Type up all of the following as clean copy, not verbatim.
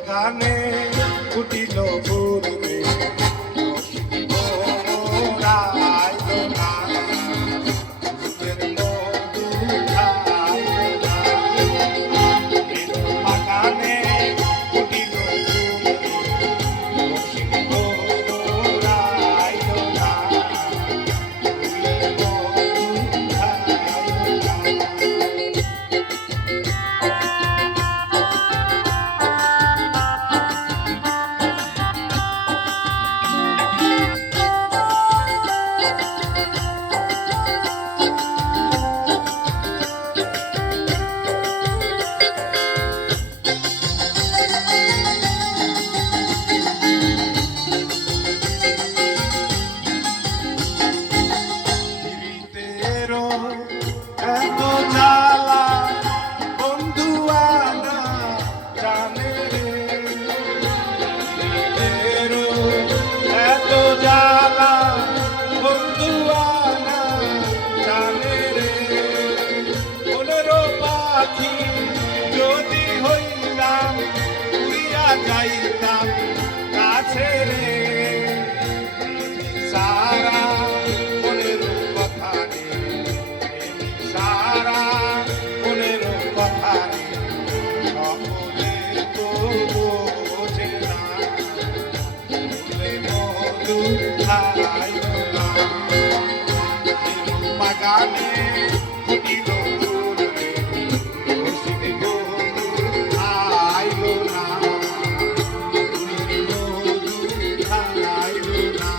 বাগানে ফুটিল ফুল রে রাইলো না ফুলের মধু খাইলো না বাগানে ফুটিল ফুল রে রাইলো না ফুলের মধু খাইলো না এত জ্বালা বন্ধু আনা জানে এত জ্বালা বন্ধু আনা জানে রে 15 পাখি যদি হইলাম উড়িয়া যাইতাম কাছে রে সারা মনের কথা রে সারা মনের কথা রে সকলে তো বোঝে না ফুলে মধু খাইলো না বাগানে ফুটিল ফুল রে রসিক বন্ধু খাইলো না ফুলের মধু খাইলো না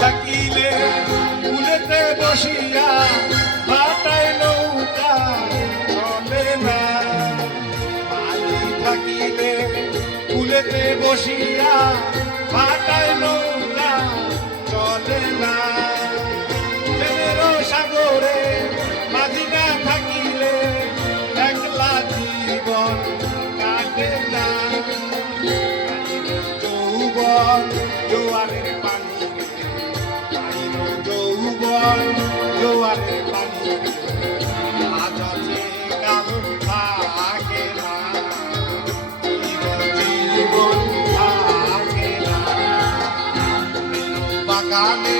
থাকিলে কুলেতে বসিয়া ভাটায় নৌকা চলে না মাঝি থাকিলে কুলেতে বসিয়া ভাটায় নৌকা চলে না প্রেমের সাগরে মাঝি না থাকিলে একলা জীবন কাটে না যৌবন জোয়ারের পানি জোয়ারের পানি আজ আছে কাল থাকে না জীবন থাকে না বাগানে